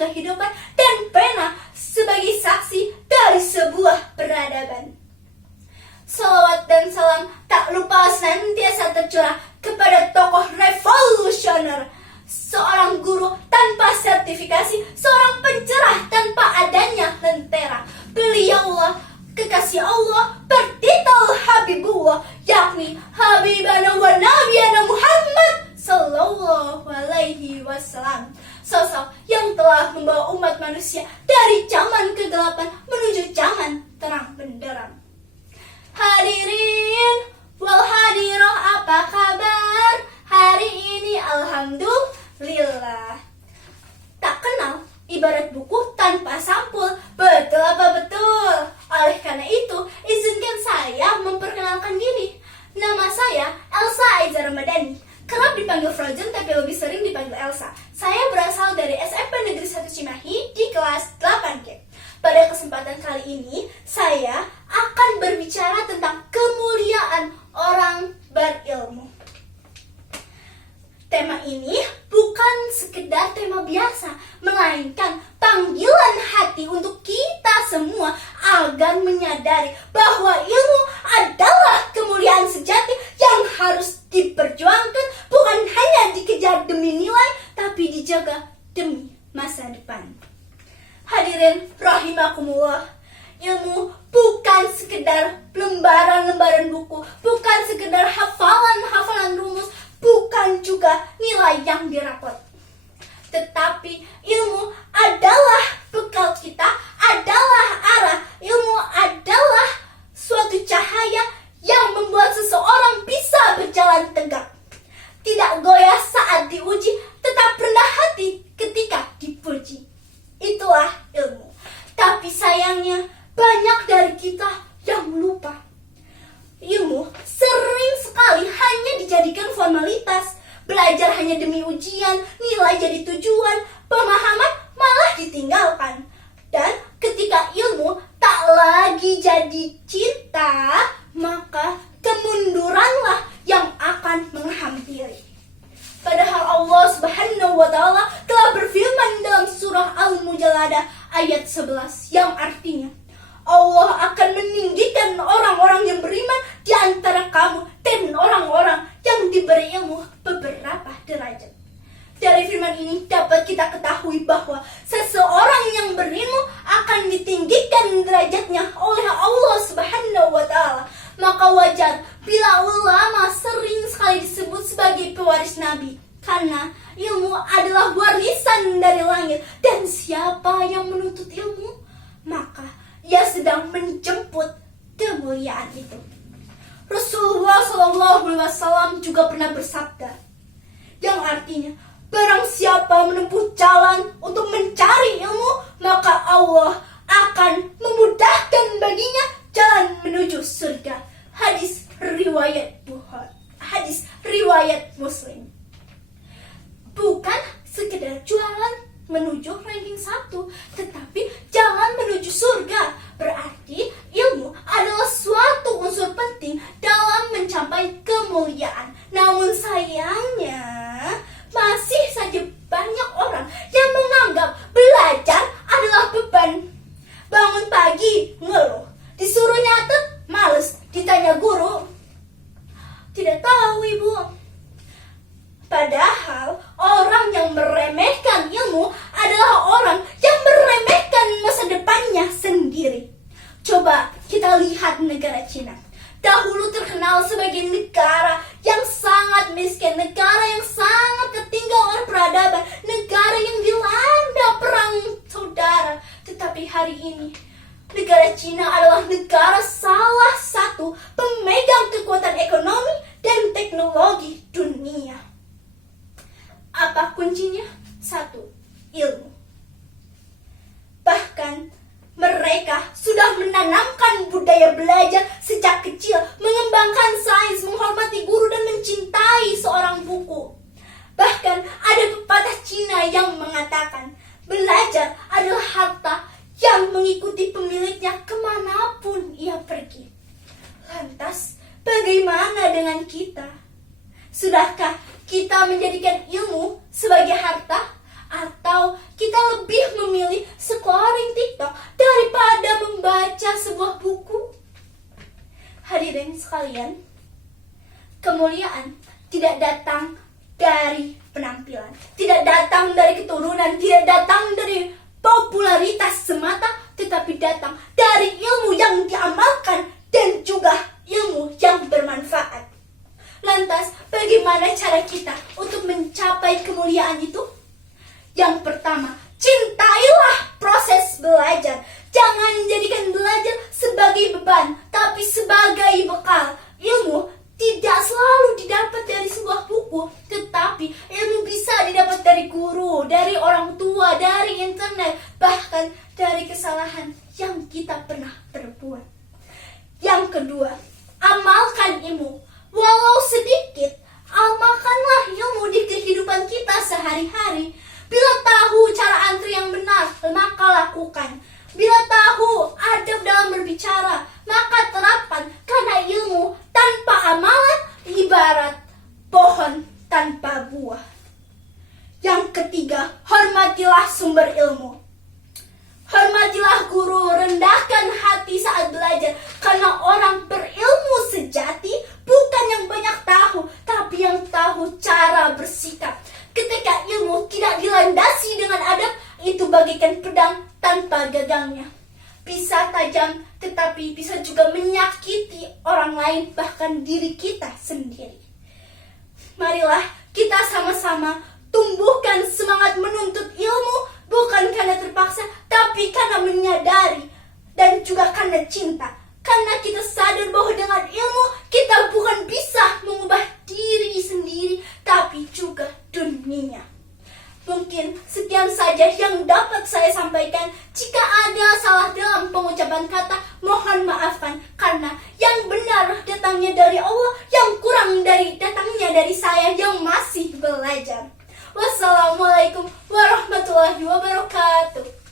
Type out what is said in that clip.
kehidupan, dan pena sebagai saksi dari sebuah peradaban. Salawat dan salam tak lupa senantiasa tercurah kepada tokoh revolusioner, seorang guru tanpa sertifikasi, seorang pencerah tanpa adanya lentera. Beliaulah kekasih Allah bertitel Habibullah, yakni Habibana wa Nabiyana Muhammad Sallallahu Alaihi Wasallam, sosok yang telah membawa umat manusia dari zaman kegelapan menuju zaman terang benderang. Hadirin wal hadiroh, apa kabar? Hari ini alhamdulillah. Tak kenal ibarat buku tanpa sampul. Betul apa betul? Oleh karena itu, izinkan saya memperkenalkan diri. Nama saya Elsa Aiza Ramadhani, kerap dipanggil Frozen tapi lebih sering dipanggil Elsa. Saya berasal dari SMP Negeri 1 Cimahi di kelas 8G. Pada kesempatan kali ini, saya akan berbicara tentang kemuliaan orang berilmu. Tema ini bukan sekedar tema biasa, melainkan panggilan hati untuk kita semua agar menyadari bahwa ilmu adalah kemuliaan sejati yang harus diperjuangkan, bukan hanya dikejar demi nilai, tapi dijaga demi masa depan. Hadirin rahimakumullah, ilmu bukan sekedar lembaran-lembaran buku, bukan sekedar hafalan-hafalan rumus, bukan juga nilai yang dirapot. Tetapi ilmu adalah bekal kita, adalah arah. Ilmu adalah suatu cahaya yang membuat seseorang bisa berjalan tegak, tidak goyah saat diuji, tetap rendah hati ketika dipuji. Itulah ilmu. Tapi sayangnya banyak dari kita yang lupa. Ilmu sering sekali hanya dijadikan formalitas. Belajar hanya demi ujian, nilai jadi tujuan, pemahaman malah ditinggalkan. Dan ketika ilmu tak lagi jadi cinta, maka kemunduranlah yang akan menghampiri. Padahal Allah Subhanahu wa Ta'ala telah berfirman dalam surah Al-Mujadalah ayat 11 yang artinya, Allah akan meninggikan orang-orang yang beriman di antara kamu dan orang-orang yang diberi ilmu beberapa derajat. Dari firman ini dapat kita ketahui bahwa seseorang yang berilmu akan ditinggikan derajatnya oleh Allah Subhanahu wa Ta'ala. Maka wajar bila ulama sering sekali disebut sebagai pewaris Nabi, karena ilmu adalah warisan dari langit, dan siapa yang menuntut ilmu, maka ia sedang menjemput kemuliaan itu. Rasulullah SAW juga pernah bersabda, yang artinya, barang siapa menempuh jalan untuk mencari ilmu, maka Allah akan memudahkan baginya jalan menuju surga. Hadis riwayat Bukhari, hadis riwayat Muslim. Bukan sekedar jualan menuju ranking 1, tetapi jalan menuju surga. Berarti ilmu adalah suatu unsur penting dalam mencapai kemuliaan. Namun sayangnya masih saja banyak orang yang menganggap belajar adalah beban. Bangun pagi ngeluh, disuruh nyatet males, ditanya guru tidak tahu ibu. Padahal orang yang meremehkan ilmu adalah orang yang meremehkan masa depannya sendiri. Coba kita lihat negara Cina. Dahulu terkenal sebagai negara yang sangat miskin, negara yang sangat ketinggalan peradaban, negara yang dilanda perang saudara. Tetapi hari ini negara Cina adalah negara salah satu pemegang kekuatan ekonomi dan teknologi dunia. Apa kuncinya? 1. Ilmu. Bahkan mereka sudah menanamkan budaya belajar sejak kecil, mengembangkan sains, menghormati guru, dan mencintai seorang buku. Bahkan ada pepatah Cina yang mengatakan, belajar adalah harta yang mengikuti pemiliknya kemanapun ia pergi. Lantas, bagaimana dengan kita? Sudahkah kita menjadikan ilmu sebagai harta? Atau kita lebih memilih scrolling TikTok daripada membaca sebuah buku? Hadirin sekalian, kemuliaan tidak datang dari penampilan, tidak datang dari keturunan, tidak datang dari popularitas semata, tetapi datang dari ilmu yang diamalkan dan juga ilmu yang bermanfaat. Lantas, bagaimana cara kita untuk mencapai kemuliaan itu? Yang pertama, cintailah proses belajar. Jangan jadikan belajar sebagai beban, tapi sebagai bekal. Ilmu tidak selalu didapat dari sebuah buku, tetapi ilmu bisa didapat dari guru, dari orang tua, dari internet, bahkan dari kesalahan yang kita pernah perbuat. Yang kedua, amalkan ilmu. Walau sedikit, amalkanlah ilmu di kehidupan kita sehari-hari. Bila tahu cara antri yang benar, maka lakukan. Bila tahu adab dalam berbicara, maka terapkan. Karena ilmu tanpa amalan ibarat pohon tanpa buah. Yang ketiga, hormatilah sumber ilmu. Hormatilah guru, rendahkan hati saat belajar. Karena orang berilmu sejati bukan yang banyak tahu, tapi yang tahu cara bersikap. Ketika ilmu tidak dilandasi dengan adab, itu bagaikan pedang tanpa gagangnya. Bisa tajam, tetapi bisa juga menyakiti orang lain, bahkan diri kita sendiri. Marilah kita sama-sama tumbuhkan semangat menuntut ilmu, bukan karena terpaksa, tapi karena menyadari dan juga karena cinta. Karena kita sadar bahwa dengan ilmu kita bukan bisa mengubah diri sendiri, tapi juga dunia. Mungkin sekian saja yang dapat saya sampaikan. Jika ada salah dalam pengucapan kata, mohon maafkan. Karena yang benar datangnya dari Allah, yang kurang datangnya dari saya yang masih belajar. Wassalamualaikum